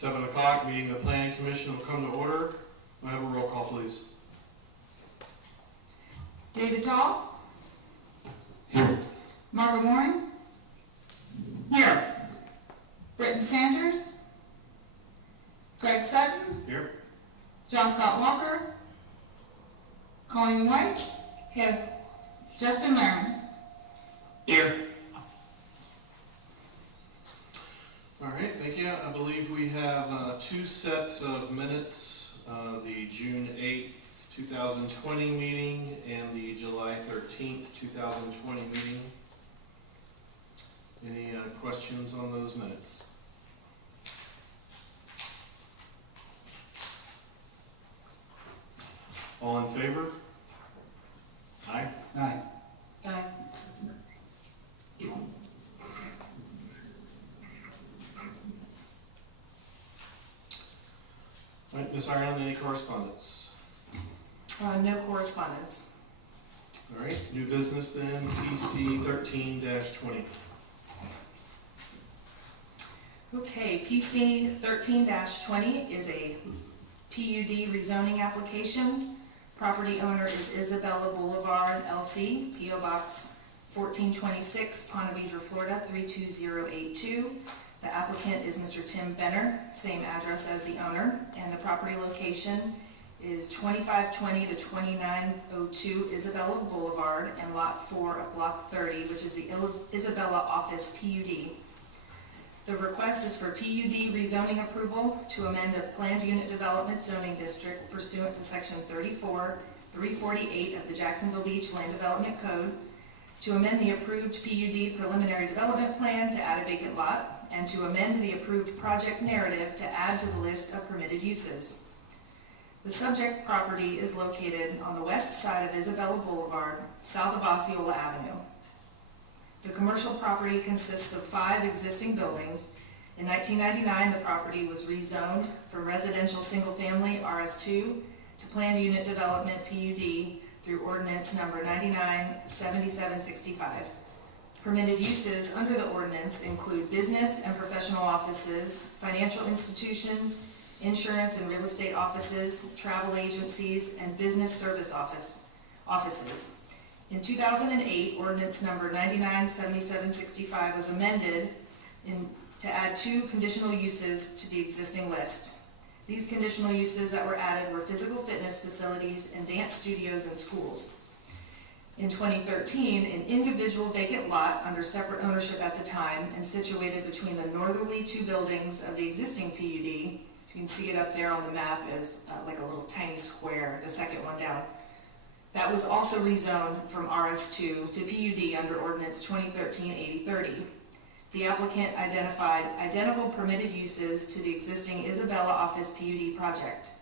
7 o'clock, meeting of the Planning Commission will come to order. May I have a roll call, please? David Dahl. Here. Margaret Mooring. Here. Britton Sanders. Greg Sutton. Here. John Scott Walker. Colleen White. Here. Justin Lerman. Here. All right, thank you. I believe we have two sets of minutes, the June 8th, 2020 meeting and the July 13th, 2020 meeting. Any questions on those minutes? All in favor? Aye. Aye. Aye. All right, Ms. Ireland, any correspondence? No correspondence. All right, new business then, PC 13-20. Okay, PC 13-20 is a PUD rezoning application. Property owner is Isabella Boulevard, LC, P.O. Box 1426, Ponte Vedra, Florida 32082. The applicant is Mr. Tim Benner, same address as the owner, and the property location is 2520 to 2902 Isabella Boulevard and Lot 4 of Block 30, which is the Isabella Office PUD. The request is for PUD rezoning approval to amend a planned unit development zoning district pursuant to section 348 of the Jacksonville Beach Land Development Code, to amend the approved PUD preliminary development plan to add a vacant lot, and to amend the approved project narrative to add to the list of permitted uses. The subject property is located on the west side of Isabella Boulevard, south of Osceola Avenue. The commercial property consists of 5 existing buildings. In 1999, the property was rezoned from residential single-family RS2 to planned unit development PUD through ordinance number 997765. Permitted uses under the ordinance include business and professional offices, financial institutions, insurance and real estate offices, travel agencies, and business service offices. In 2008, ordinance number 997765 was amended to add 2 conditional uses to the existing list. These conditional uses that were added were physical fitness facilities and dance studios and schools. In 2013, an individual vacant lot under separate ownership at the time and situated between the northerly 2 buildings of the existing PUD, you can see it up there on the map as like a little tiny square, the second one down. That was also rezoned from RS2 to PUD under ordinance 2013-8030. The applicant identified identical permitted uses to the existing Isabella Office PUD project.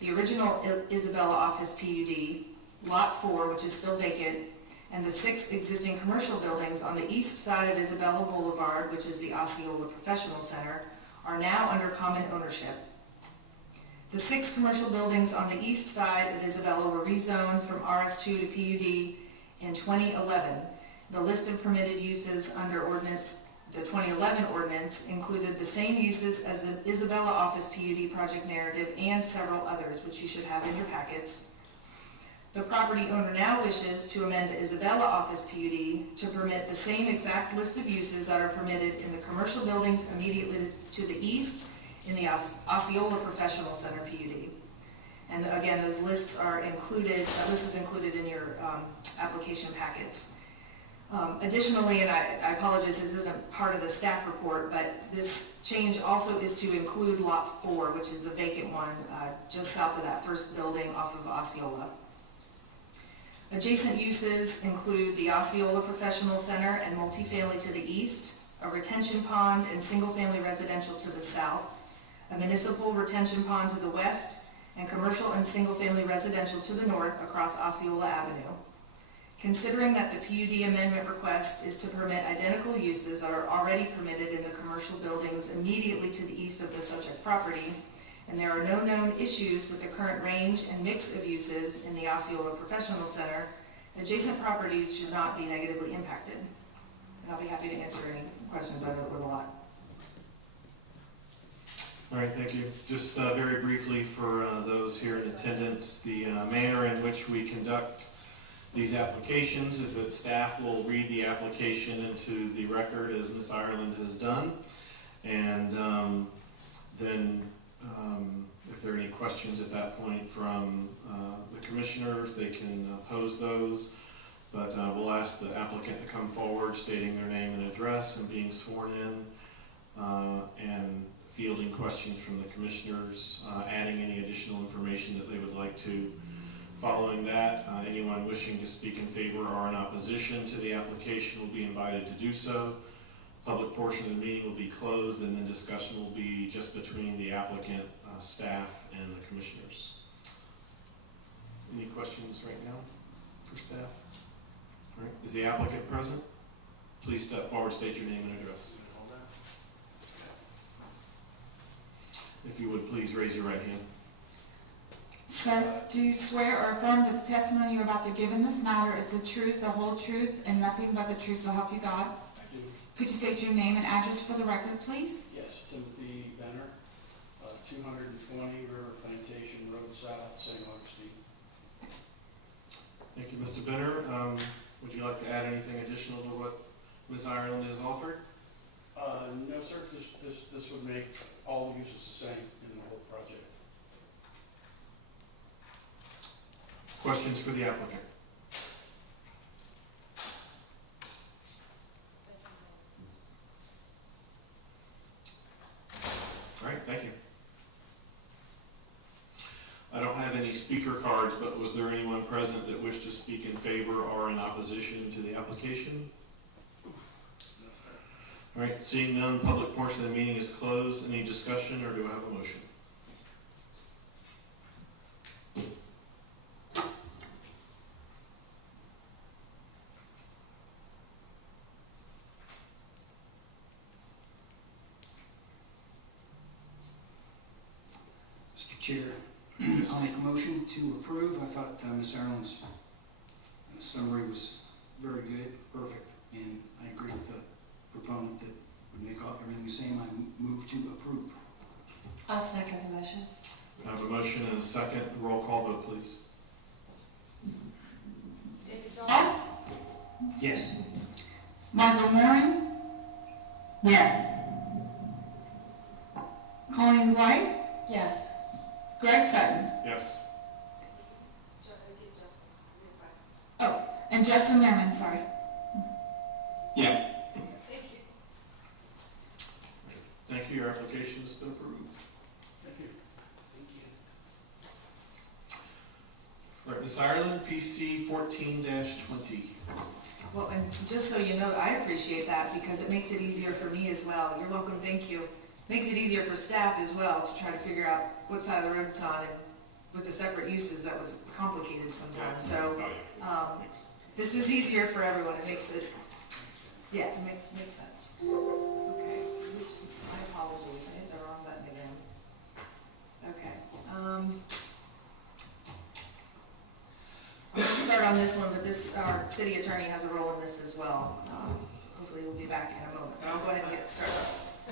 The original Isabella Office PUD, Lot 4, which is still vacant, and the 6 existing commercial buildings on the east side of Isabella Boulevard, which is the Osceola Professional Center, are now under common ownership. The 6 commercial buildings on the east side of Isabella were rezoned from RS2 to PUD in 2011. The list of permitted uses under ordinance, the 2011 ordinance, included the same uses as the Isabella Office PUD project narrative and several others, which you should have in your packets. The property owner now wishes to amend the Isabella Office PUD to permit the same exact list of uses that are permitted in the commercial buildings immediately to the east in the Osceola Professional Center PUD. And again, those lists are included, that list is included in your application packets. Additionally, and I apologize, this isn't part of the staff report, but this change also is to include Lot 4, which is the vacant one just south of that first building off of Osceola. Adjacent uses include the Osceola Professional Center and multifamily to the east, a retention pond and single-family residential to the south, a municipal retention pond to the west, and commercial and single-family residential to the north across Osceola Avenue. Considering that the PUD amendment request is to permit identical uses that are already permitted in the commercial buildings immediately to the east of the subject property, and there are no known issues with the current range and mix of uses in the Osceola Professional Center, adjacent properties should not be negatively impacted. And I'll be happy to answer any questions. I know it was a lot. All right, thank you. Just very briefly for those here in attendance, the manner in which we conduct these applications is that staff will read the application into the record as Ms. Ireland has done. And then if there are any questions at that point from the commissioners, they can pose those. But we'll ask the applicant to come forward stating their name and address and being sworn in, and fielding questions from the commissioners, adding any additional information that they would like to. Following that, anyone wishing to speak in favor or in opposition to the application will be invited to do so. Public portion of the meeting will be closed, and then discussion will be just between the applicant, staff, and the commissioners. Any questions right now for staff? All right. Is the applicant present? Please step forward, state your name and address. If you would please raise your right hand. Sir, do you swear or affirm that the testimony you're about to give in this matter is the truth, the whole truth, and nothing but the truth, so help you God? I do. Could you state your name and address for the record, please? Yes, Timothy Benner, 220 River Plantation Road South, St. Augustine. Thank you, Mr. Benner. Would you like to add anything additional to what Ms. Ireland has offered? No, sir, this would make all the uses the same in the whole project. Questions for the applicant? All right, thank you. I don't have any speaker cards, but was there anyone present that wished to speak in favor or in opposition to the application? All right, seeing none, public portion of the meeting is closed. Any discussion, or do I have a motion? Mr. Chair, I'll make a motion to approve. I thought Ms. Ireland's summary was very good, perfect, and I agree with the proponent that would make everything the same. I move to approve. I'll second the motion. I have a motion and a second. Roll call vote, please. Dahl? Yes. Margot Moran? Yes. Colleen White? Yes. Greg Sutton? Yes. Oh, and Justin Lehrman, sorry. Yeah. Thank you. Your application has been approved. Thank you. All right, Ms. Ireland, PC 14-20. Well, and just so you know, I appreciate that because it makes it easier for me as well. You're welcome, thank you. Makes it easier for staff as well to try to figure out what side of the road it's on, and with the separate uses, that was complicated sometimes. So this is easier for everyone. It makes it, yeah, it makes sense. Okay, oops, my apologies. I hit the wrong button again. Okay. I'm going to start on this one, but our city attorney has a role in this as well. Hopefully we'll be back in a moment, but I'll go ahead and get started.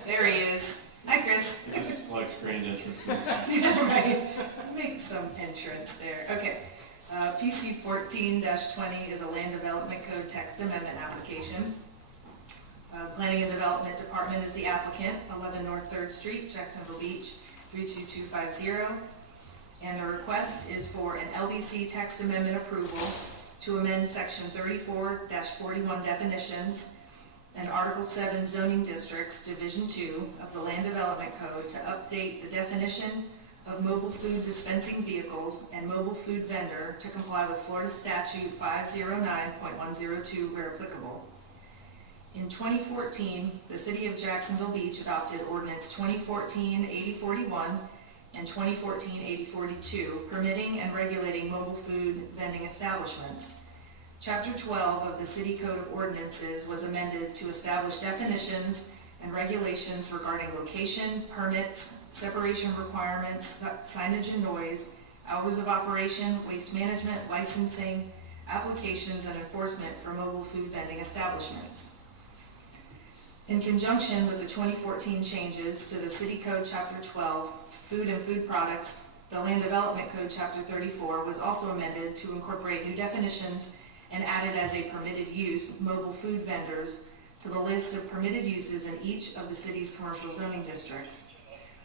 There he is. Hi, Chris. He just likes grand entrances. Right. Make some entrance there. Okay. PC 14-20 is a land development code text amendment application. Planning and Development Department is the applicant, 11 North 3rd Street, Jacksonville Beach, 32250. And the request is for an LDC text amendment approval to amend Section 34-41 definitions and Article 7 zoning districts, Division 2 of the Land Development Code to update the definition of mobile food dispensing vehicles and mobile food vendor to comply with Florida Statute 509.102 where applicable. In 2014, the City of Jacksonville Beach adopted Ordinance 2014-8041 and 2014-8042, permitting and regulating mobile food vending establishments. Chapter 12 of the City Code of Ordinances was amended to establish definitions and regulations regarding location, permits, separation requirements, signage and noise, hours of operation, waste management, licensing, applications, and enforcement for mobile food vending establishments. In conjunction with the 2014 changes to the City Code Chapter 12, Food and Food Products, the Land Development Code Chapter 34 was also amended to incorporate new definitions and added as a permitted use mobile food vendors to the list of permitted uses in each of the city's commercial zoning districts.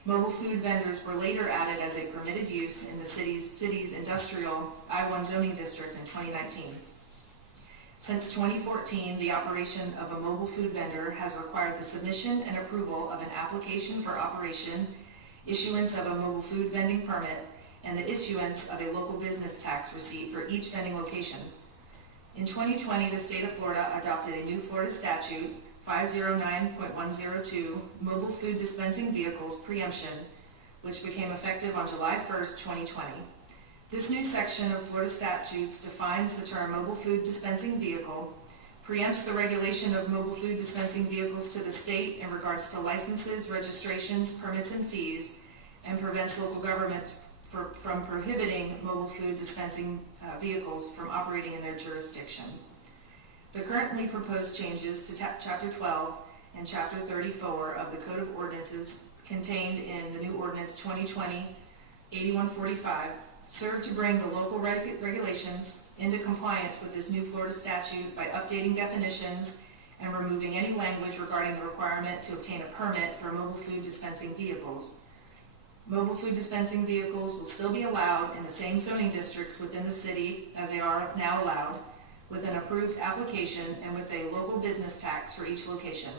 Mobile food vendors were later added as a permitted use in the city's industrial I-1 zoning district in 2019. Since 2014, the operation of a mobile food vendor has required the submission and approval of an application for operation, issuance of a mobile food vending permit, and the issuance of a local business tax receipt for each vending location. In 2020, the state of Florida adopted a new Florida statute, 509.102, Mobile Food Dispensing Vehicles Preemption, which became effective on July 1st, 2020. This new section of Florida statutes defines the term mobile food dispensing vehicle, preempts the regulation of mobile food dispensing vehicles to the state in regards to licenses, registrations, permits, and fees, and prevents local governments from prohibiting mobile food dispensing vehicles from operating in their jurisdiction. The currently proposed changes to Chapter 12 and Chapter 34 of the Code of Ordinances contained in the new ordinance 2020-8145 serve to bring the local regulations into compliance with this new Florida statute by updating definitions and removing any language regarding the requirement to obtain a permit for mobile food dispensing vehicles. Mobile food dispensing vehicles will still be allowed in the same zoning districts within the city as they are now allowed, with an approved application and with a local business tax for each location.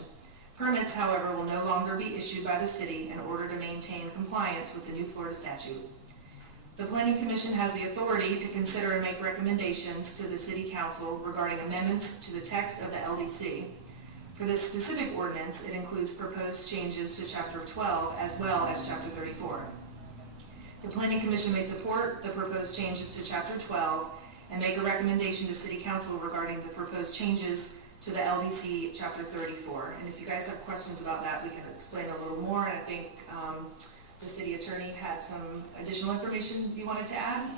Permits, however, will no longer be issued by the city in order to maintain compliance with the new Florida statute. The Planning Commission has the authority to consider and make recommendations to the City Council regarding amendments to the text of the LDC. For this specific ordinance, it includes proposed changes to Chapter 12 as well as Chapter 34. The Planning Commission may support the proposed changes to Chapter 12 and make a recommendation to City Council regarding the proposed changes to the LDC Chapter 34. And if you guys have questions about that, we can explain a little more. And I think the city attorney had some additional information you wanted to add.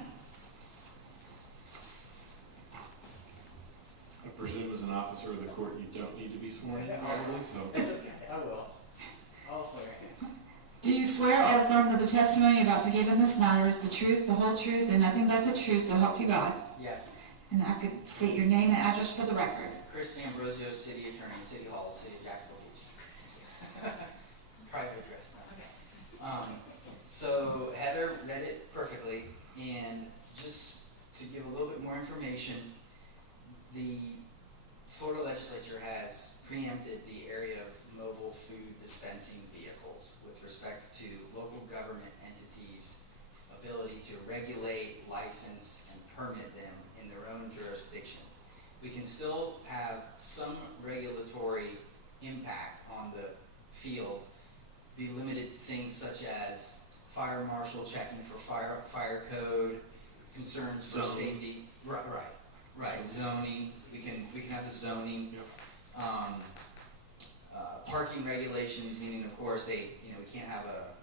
I presume as an officer of the court, you don't need to be sworn in, probably, so. It's okay, I will. I'll swear. Do you swear or affirm that the testimony you're about to give in this matter is the truth, the whole truth, and nothing but the truth, so help you God? Yes. And I could state your name and address for the record. Chris Ambrosio, City Attorney, City Hall, City of Jacksonville Beach. Private address, no. So Heather read it perfectly, and just to give a little bit more information, the Florida legislature has preempted the area of mobile food dispensing vehicles with respect to local government entities' ability to regulate, license, and permit them in their own jurisdiction. We can still have some regulatory impact on the field, be limited to things such as fire marshal checking for fire code, concerns for Zoning. safety. Right. Zoning. We can have the zoning. Yep. Parking regulations, meaning of course we can't have a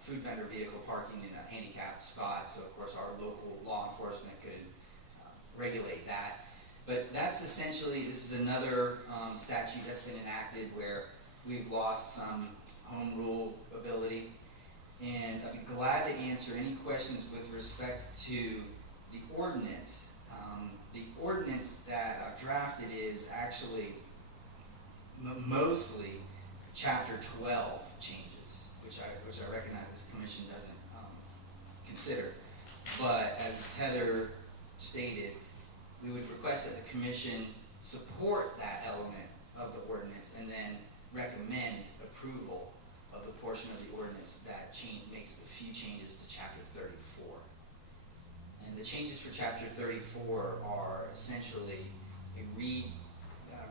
food vendor vehicle parking in a handicapped spot. So of course our local law enforcement could regulate that. But that's essentially, this is another statute that's been enacted where we've lost some home rule ability. And I'd be glad to answer any questions with respect to the ordinance. The ordinance that I've drafted is actually mostly Chapter 12 changes, which I recognize this commission doesn't consider. But as Heather stated, we would request that the commission support that element of the ordinance and then recommend approval of the portion of the ordinance that makes the few changes to Chapter 34. And the changes for Chapter 34 are essentially a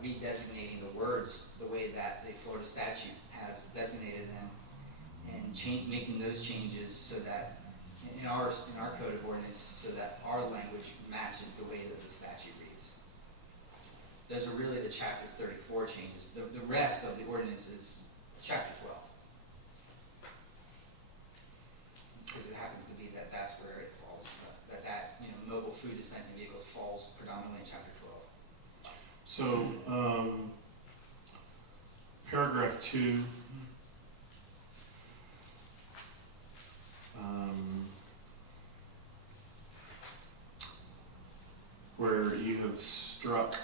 redesignating the words the way that the Florida statute has designated them, and making those changes so that in our code of ordinance, so that our language matches the way that the statute reads. Those are really the Chapter 34 changes. The rest of the ordinance is Chapter 12. Because it happens to be that that's where it falls, mobile food dispensing vehicles falls predominantly in Chapter 12. So, paragraph 2. Where you have struck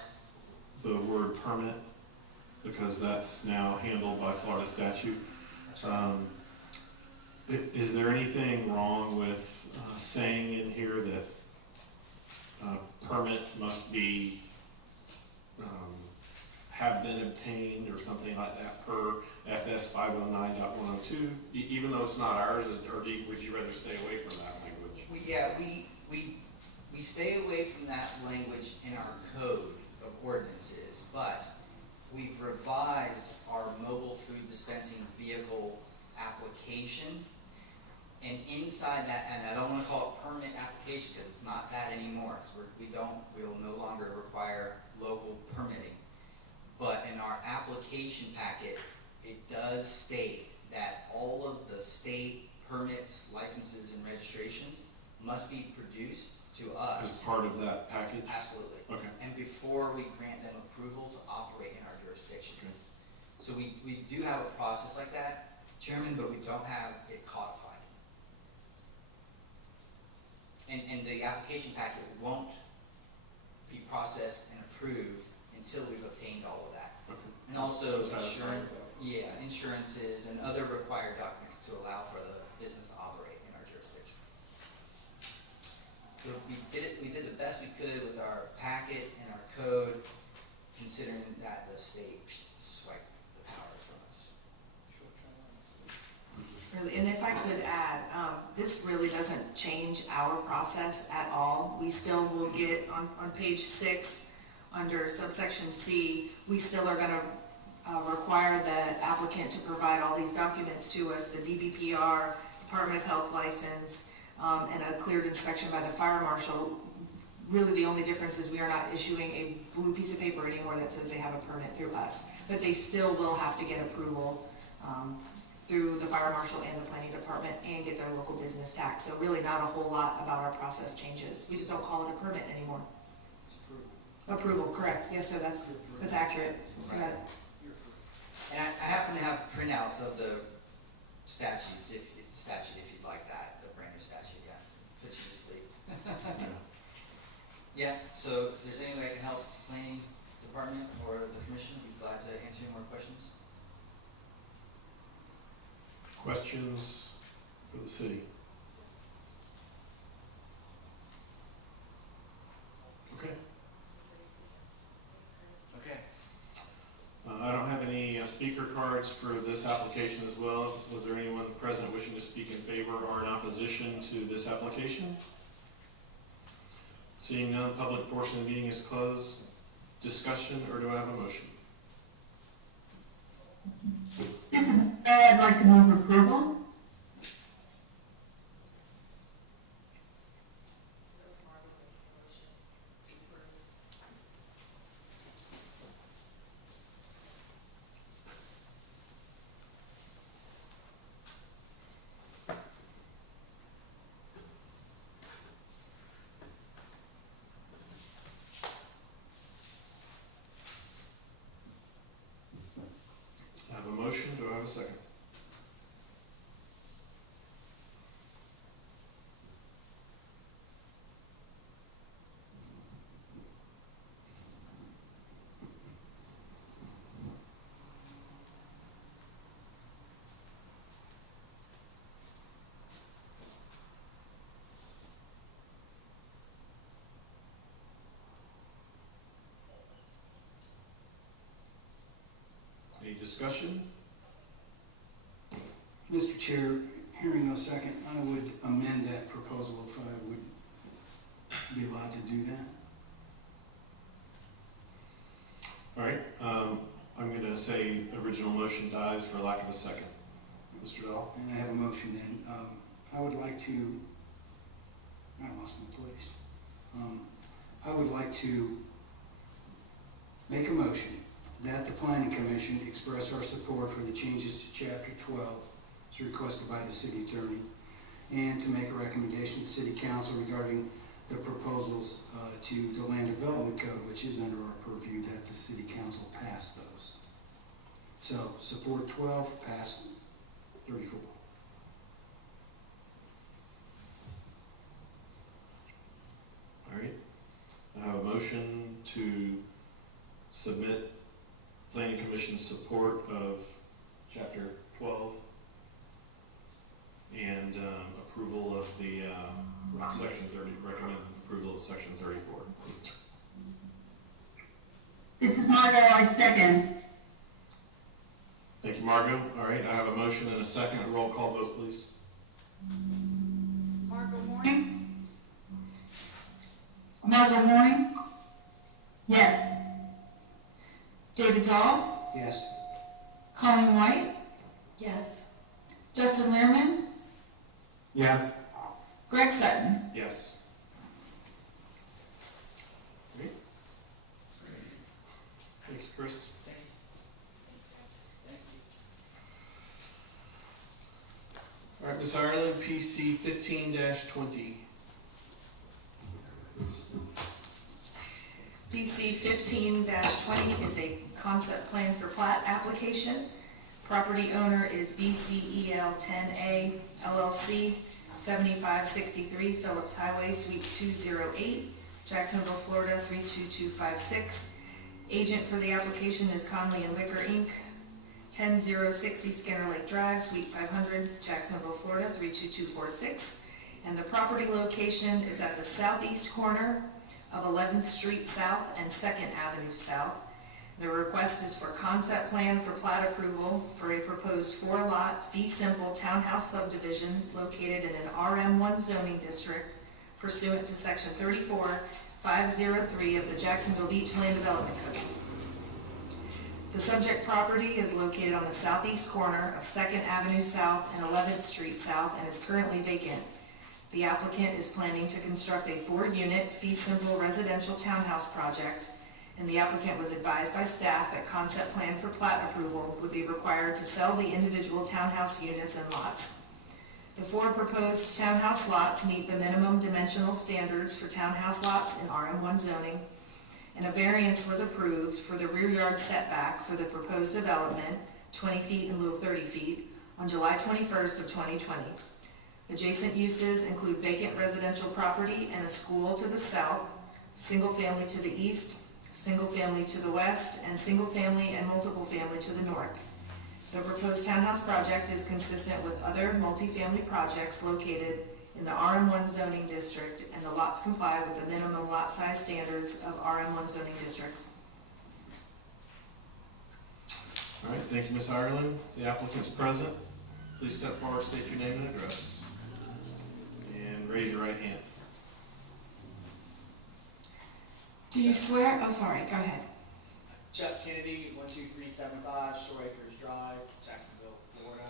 the word permit, because that's now handled by Florida statute. That's right. Is there anything wrong with saying in here that permit must be, have been obtained or something like that per FS 509.102, even though it's not ours, or would you rather stay away from that language? We stay away from that language in our code of ordinances, but we've revised our mobile food dispensing vehicle application. And inside that, and I don't want to call it permit application because it's not that anymore, because we'll no longer require local permitting. But in our application packet, it does state that all of the state permits, licenses, and registrations must be produced to us. As part of that package? Absolutely. Okay. And before we grant them approval to operate in our jurisdiction. Okay. So we do have a process like that, Chairman, but we don't have it codified. And the application packet won't be processed and approved until we've obtained all of that. Okay. And also Satisfying. insurances and other required documents to allow for the business to operate in our jurisdiction. So we did the best we could with our packet and our code, considering that the state swiped the powers from us. Really, and if I could add, this really doesn't change our process at all. We still will get on page 6, under subsection C, we still are going to require the applicant to provide all these documents to us, the DBPR, Department of Health license, and a cleared inspection by the fire marshal. Really the only difference is we are not issuing a blue piece of paper anymore that says they have a permit through us. But they still will have to get approval through the fire marshal and the planning department and get their local business tax. So really not a whole lot about our process changes. We just don't call it a permit anymore. It's approved. Approval, correct. Yes, sir, that's accurate. You got it. And I happen to have printouts of the statutes, if you'd like that, the brand new statute, yeah, put you to sleep. Yeah, so if there's any way I can help planning department or the commission, I'd be glad to answer any more questions. Questions for the city? Okay. Okay. I don't have any speaker cards for this application as well. Was there anyone present wishing to speak in favor or in opposition to this application? Seeing none, the public portion of the meeting is closed. Discussion, or do I have a motion? This is I'd like to move approval. I have a motion, do I have a second? Any discussion? Mr. Chair, hearing no second, I would amend that proposal if I would be allowed to do that. All right, I'm going to say original motion dies for lack of a second. Mr. Dahl? And I have a motion then. I would like to, I lost my place. I would like to make a motion that the Planning Commission express our support for the changes to Chapter 12 as requested by the City Attorney, and to make a recommendation to the City Council regarding the proposals to the Land Development Code, which is under our purview, that the City Council pass those. So support 12, pass 34. All right. I have a motion to submit planning commission's support of chapter 12 and approval of the section 30, recommend approval of section 34. This is Margot, I second. Thank you, Margot. All right, I have a motion and a second. A roll call vote, please. Margot Moring? Margot Moring? Yes. David Dahl? Yes. Colleen White? Yes. Justin Lehrman? Yeah. Greg Sutton? Yes. Great. Thank you, Chris. All right, Ms. Ireland, PC 15-20. BC 15-20 is a concept plan for plat application. Property owner is BCEL 10A LLC, 7563 Phillips Highway, Suite 208, Jacksonville, Florida 32256. Agent for the application is Conley and Wicker Inc., 10060 Skinner Lake Drive, Suite 500, Jacksonville, Florida 32246. And the property location is at the southeast corner of 11th Street South and 2nd Avenue South. The request is for concept plan for plat approval for a proposed 4-lot fee simple townhouse subdivision located in an RM1 zoning district pursuant to section 34503 of the Jacksonville Beach Land Development Code. The subject property is located on the southeast corner of 2nd Avenue South and 11th Street South and is currently vacant. The applicant is planning to construct a 4-unit fee simple residential townhouse project, and the applicant was advised by staff that concept plan for plat approval would be required to sell the individual townhouse units and lots. The 4 proposed townhouse lots meet the minimum dimensional standards for townhouse lots in RM1 zoning, and a variance was approved for the rear yard setback for the proposed development, 20 feet in lieu of 30 feet, on July 21st of 2020. Adjacent uses include vacant residential property and a school to the south, single family to the east, single family to the west, and single family and multiple family to the north. The proposed townhouse project is consistent with other multifamily projects located in the RM1 zoning district, and the lots comply with the minimum lot size standards of RM1 zoning districts. All right, thank you, Ms. Ireland. The applicant's present. Please step forward, state your name and address. And raise your right hand. Do you swear? Oh, sorry, go ahead. Chuck Kennedy, 12375 Shore Acres Drive, Jacksonville, Florida.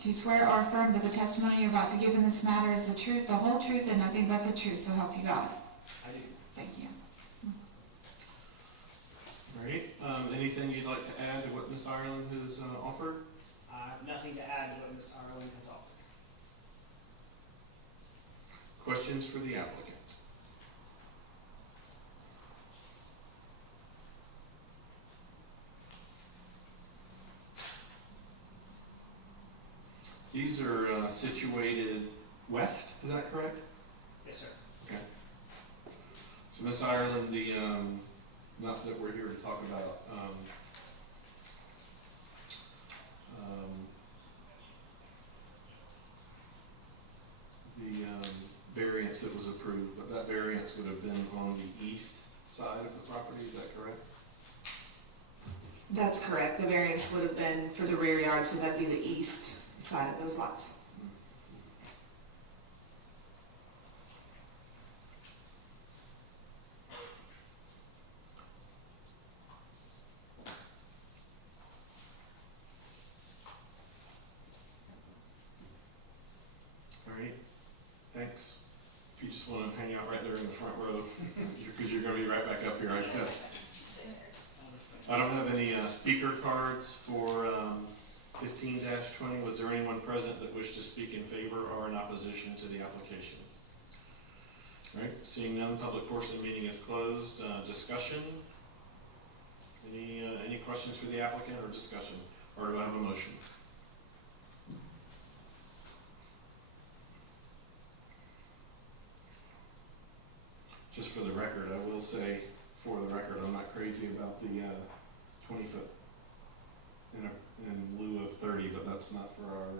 Do you swear or affirm that the testimony you're about to give in this matter is the truth, the whole truth, and nothing but the truth, so help you God? I do. Thank you. All right, anything you'd like to add to what Ms. Ireland has offered? I have nothing to add to what Ms. Ireland has offered. Questions for the applicant? These are situated west, is that correct? Yes, sir. Okay. So Ms. Ireland, the, not that we're here to talk about, the variance that was approved, but that variance would have been on the east side of the property, is that correct? That's correct. The variance would have been for the rear yard, so that'd be the east side of those lots. All right, thanks. If you just want to hang out right there in the front row, because you're going to be right back up here, I guess. I don't have any speaker cards for 15-20. Was there anyone present that wished to speak in favor or in opposition to the application? All right, seeing none, public portion of the meeting is closed. Discussion? Any questions for the applicant or discussion? Or do I have a motion? Just for the record, I will say, for the record, I'm not crazy about the 20-foot in lieu of 30, but that's not for our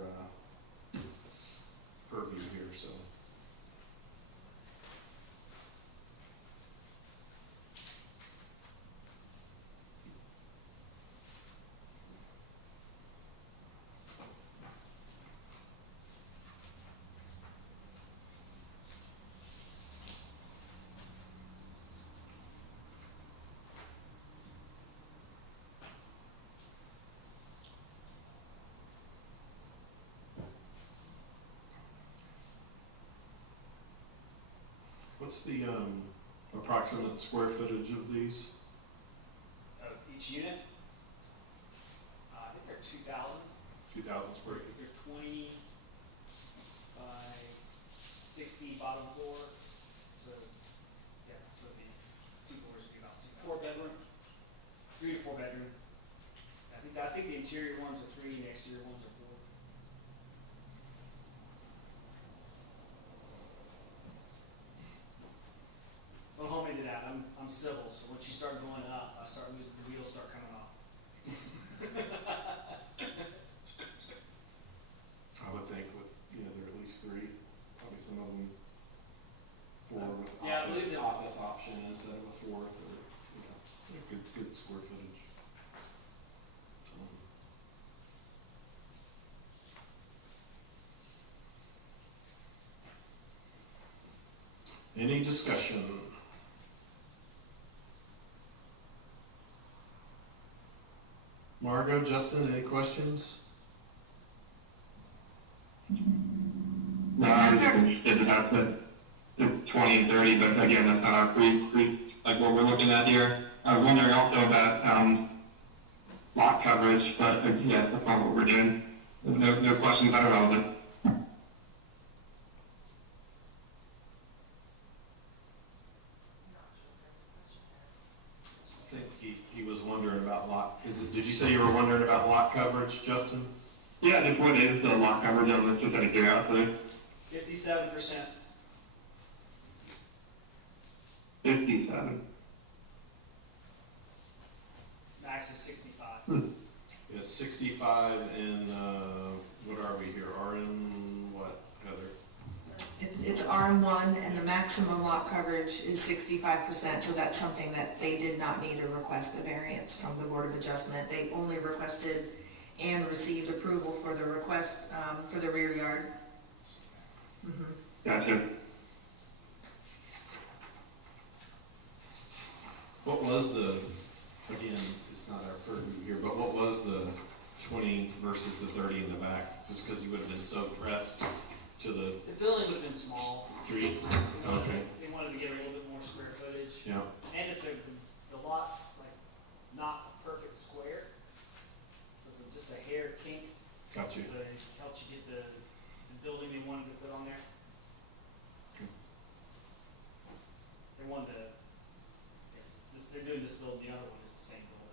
purview here, so. What's the approximate square footage of these? Of each unit, I think they're 2,000. 2,000 square feet. They're 20 by 60 bottom floor. So, yeah, so it'd be 2 floors would be about 2,000. 4 bedroom, 3 to 4 bedroom. I think the interior ones are 3, the exterior ones are 4. Don't hold me to that. I'm civil, so once you start going up, I start losing, the wheels start coming off. I would think with, there are at least 3, probably some of them 4 with Yeah, I believe that- office option instead of a 4th, or, good square footage. Any discussion? Margot, Justin, any questions? No, I was interested about the 20 and 30, but again, that's not our like what we're looking at here. I was wondering also about lot coverage, but yeah, that's not what we're doing. No questions that are relevant. I think he was wondering about lot, did you say you were wondering about lot coverage, Justin? Yeah, just what is the lot coverage on this, just out of curiosity? 57%. 57. Max is 65. Yeah, 65 and, what are we here, RN what, Heather? It's RM1, and the maximum lot coverage is 65%, so that's something that they did not need to request a variance from the Board of Adjustment. They only requested and received approval for the request for the rear yard. Gotcha. What was again, it's not our purview here, but what was the 20 versus the 30 in the back? Just because you would have been so pressed to the The building would have been small. street? Okay, They wanted to get a little bit more square footage. yeah, And the lot's like not a perfect square. So it's just a hair kink. got you. So it helps you get the building they wanted to put on there. Okay. They wanted to, they're doing this build, the other one is the same building.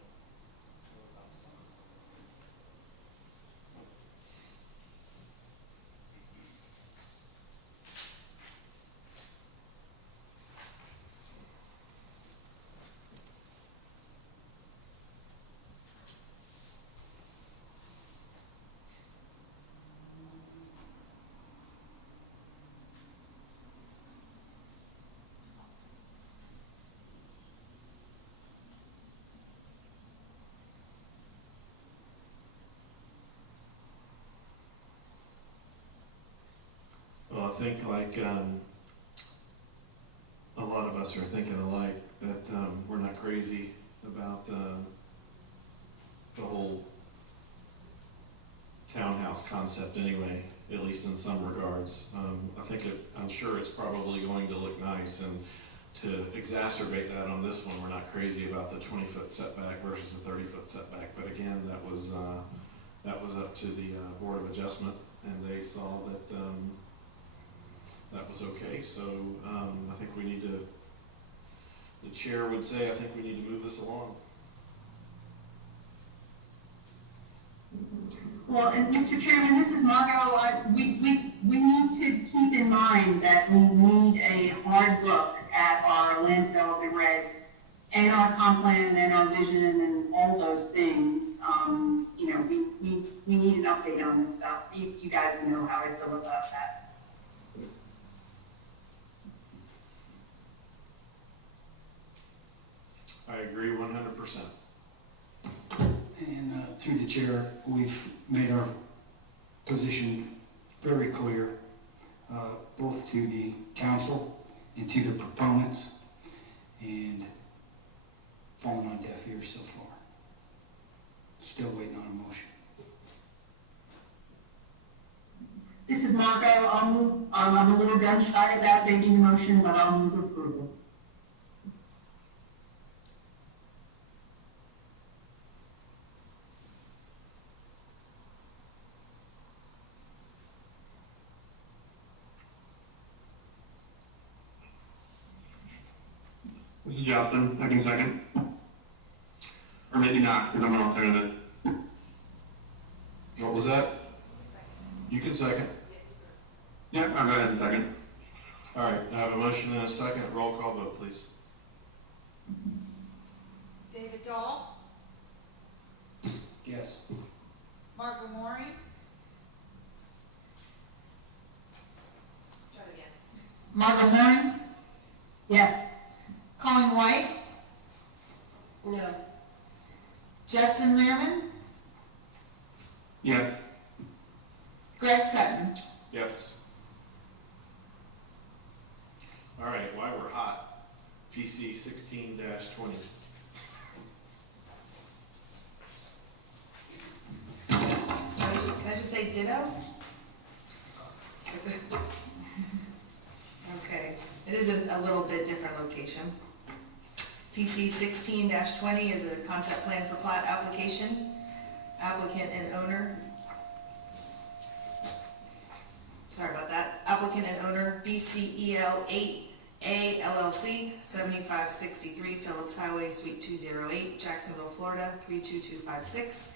Well, I think like a lot of us are thinking alike, that we're not crazy about the whole townhouse concept anyway, at least in some regards. I'm sure it's probably going to look nice, and to exacerbate that on this one, we're not crazy about the 20-foot setback versus the 30-foot setback. But again, that was up to the Board of Adjustment, and they saw that that was okay. So I think we need to, the chair would say, I think we need to move this along. Well, and Mr. Chairman, this is Margot. We need to keep in mind that we need a hard look at our land development regs and our comp plan and our vision and all those things. You know, we need an update on this stuff. You guys know how I feel about that. I agree 100%. And through the chair, we've made our position very clear, both to the council and to the proponents, and fallen on deaf ears so far. Still waiting on a motion. This is Margot. I'll move. I'm a little gun shy about making a motion, but I'll move approval. This is Justin, I can second. Or maybe not, because I'm an alternative. What was that? You can second. Yeah, I'll go ahead and second. All right, I have a motion and a second. Roll call vote, please. David Dahl, Yes. Mark Lamori. Try it again. Margot Moore, Yes. Colleen White, No. Justin Lehrman, Yes. Greg Sutton. Yes. All right, why we're hot, PC 16-20. Can I just say ditto? Okay, it is a little bit different location. PC 16-20 is a concept plan for plat application. Applicant and owner. Sorry about that. Applicant and owner BCEL 8A LLC, 7563 Phillips Highway, Suite 208, Jacksonville, Florida 32256.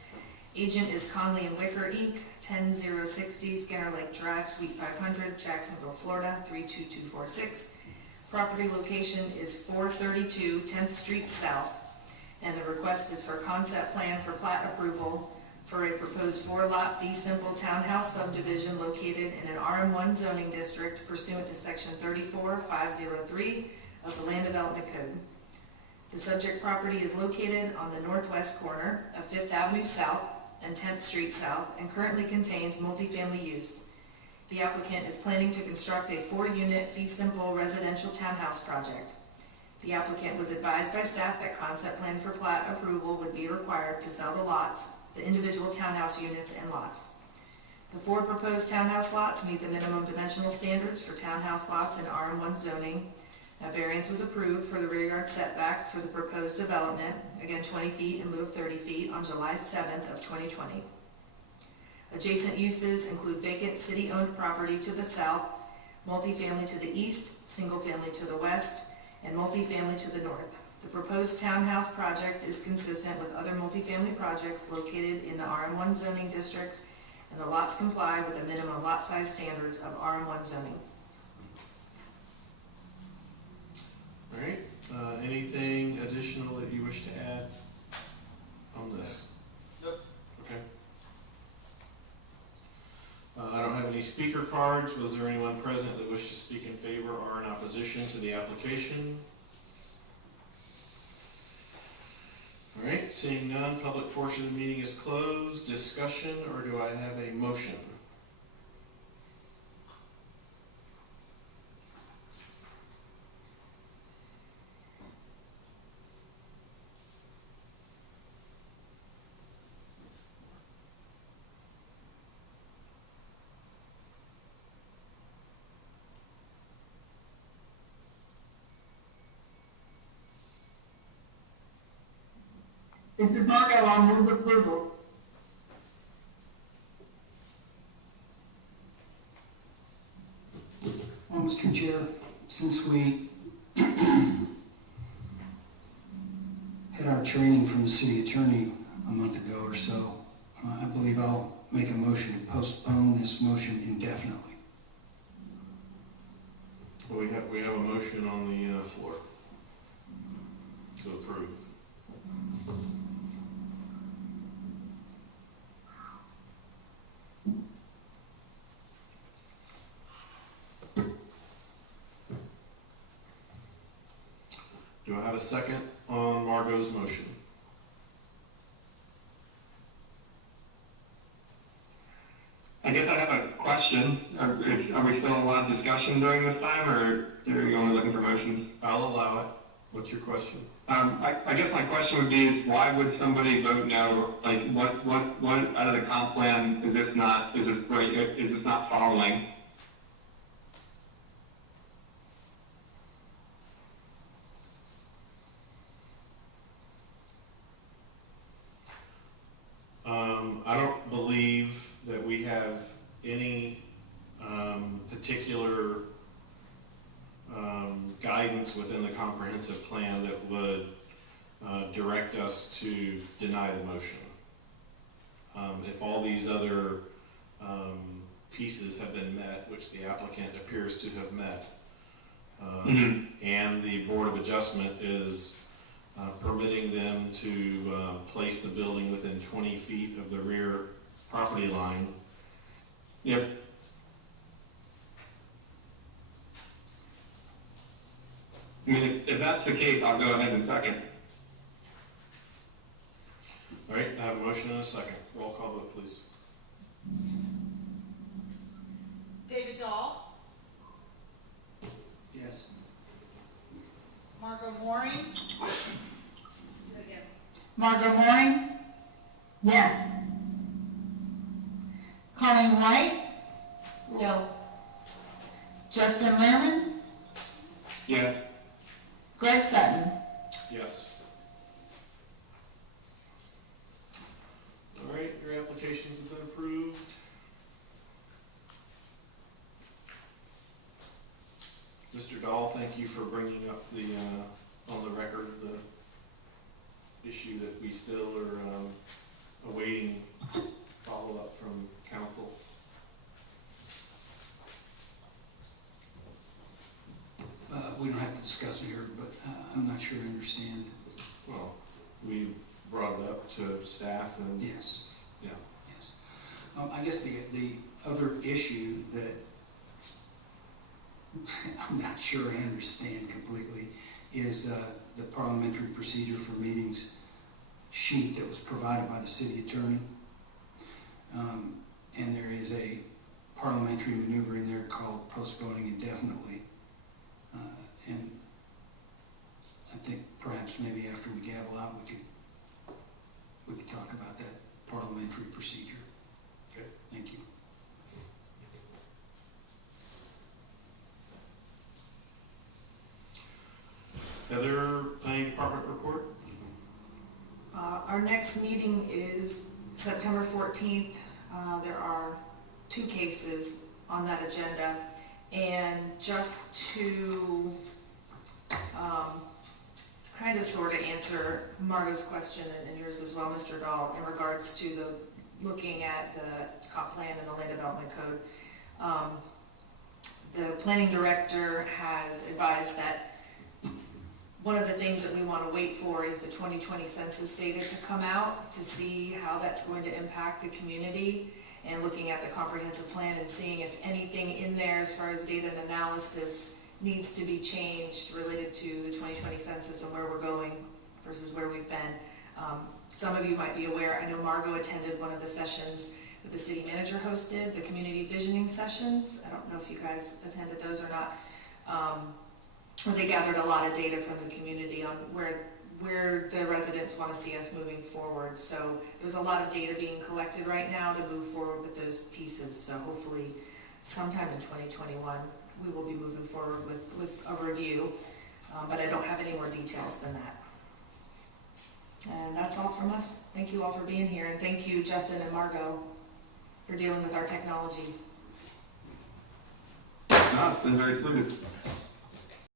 Agent is Conley and Wicker Inc., 10060 Skinner Lake Drive, Suite 500, Jacksonville, Florida 32246. Property location is 432 10th Street South, and the request is for concept plan for plat approval for a proposed 4-lot fee simple townhouse subdivision located in an RM1 zoning district pursuant to section 34503 of the Land Development Code. The subject property is located on the northwest corner of 5th Avenue South and 10th Street South and currently contains multifamily use. The applicant is planning to construct a 4-unit fee simple residential townhouse project. The applicant was advised by staff that concept plan for plat approval would be required to sell the lots, the individual townhouse units and lots. The 4 proposed townhouse lots meet the minimum dimensional standards for townhouse lots in RM1 zoning. A variance was approved for the rear yard setback for the proposed development, again 20 feet in lieu of 30 feet, on July 7th of 2020. Adjacent uses include vacant city-owned property to the south, multifamily to the east, single-family to the west, and multifamily to the north. The proposed townhouse project is consistent with other multifamily projects located in the RM1 zoning district, and the lots comply with the minimum lot size standards of RM1 zoning. All right, anything additional that you wish to add on this? Nope. Okay. I don't have any speaker cards. Was there anyone present that wished to speak in favor or in opposition to the application? All right, seeing none, public portion of the meeting is closed. Discussion, or do I have a motion? This is Margot. I'll move approval. Well, Mr. Chair, since we had our training from the city attorney a month ago or so, I believe I'll make a motion to postpone this motion indefinitely. Well, we have a motion on the floor to approve. Do I have a second on Margot's motion? I guess I have a question. Are we still allowed discussion during this time, or are you only looking for motions? I'll allow it. What's your question? I guess my question would be is why would somebody vote no? Like, what out of the comp plan is this not following? I don't believe that we have any particular guidance within the comprehensive plan that would direct us to deny the motion. If all these other pieces have been met, which the applicant appears to have met, and the Board of Adjustment is permitting them to place the building within 20 feet of the rear property line. Yep. I mean, if that's the case, I'll go ahead and second. All right, I have a motion and a second. Roll call vote, please. David Dahl, Yes. Margot Maureen, Margot Maureen, Yes. Colleen White, no. Justin Lehrman, Yes. Greg Sutton. Yes. All right, your applications have been approved. Mr. Dahl, thank you for bringing up the, on the record, the issue that we still are awaiting follow-up from council. We don't have to discuss it here, but I'm not sure I understand. Well, we brought it up to staff and, Yes. yeah. Yes. I guess the other issue that I'm not sure I understand completely is the parliamentary procedure for meetings sheet that was provided by the city attorney. And there is a parliamentary maneuver in there called postponing indefinitely. And I think perhaps maybe after we gavel out, we could talk about that parliamentary procedure. Okay. Thank you. Heather, planning department report? Our next meeting is September 14th. There are 2 cases on that agenda. And just to kind of sort of answer Margot's question and yours as well, Mr. Dahl, in regards to looking at the comp plan and the land development code. The planning director has advised that one of the things that we want to wait for is the 2020 census data to come out to see how that's going to impact the community, and looking at the comprehensive plan and seeing if anything in there as far as data and analysis needs to be changed related to the 2020 census and where we're going versus where we've been. Some of you might be aware, I know Margot attended one of the sessions that the city manager hosted, the community visioning sessions. I don't know if you guys attended those or not. Where they gathered a lot of data from the community on where the residents want to see us moving forward. So there's a lot of data being collected right now to move forward with those pieces. So hopefully sometime in 2021, we will be moving forward with a review, but I don't have any more details than that. And that's all from us. Thank you all for being here, and thank you, Justin and Margot, for dealing with our technology. No, it's been very smooth.